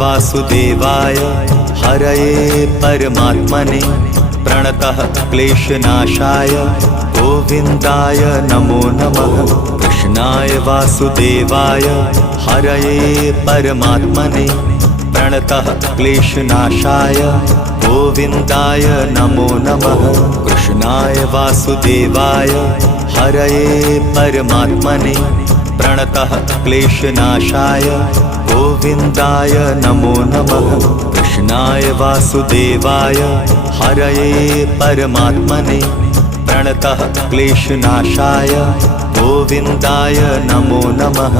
वासुदेवाय हरये परमात्मने प्रणतः क्लेशनाशाय गोविन्दाय नमो नमः। कृष्णाय वासुदेवाय हरये परमात्मने प्रणतः क्लेशनाशाय गोविन्दाय नमो नमः। कृष्णाय वासुदेवाय हरये परमात्मने प्रणतः क्लेशनाशाय गोविन्दाय नमो नमः। कृष्णाय वासुदेवाय हरये परमात्मने प्रणतः क्लेशनाशाय गोविन्दाय नमो नमः।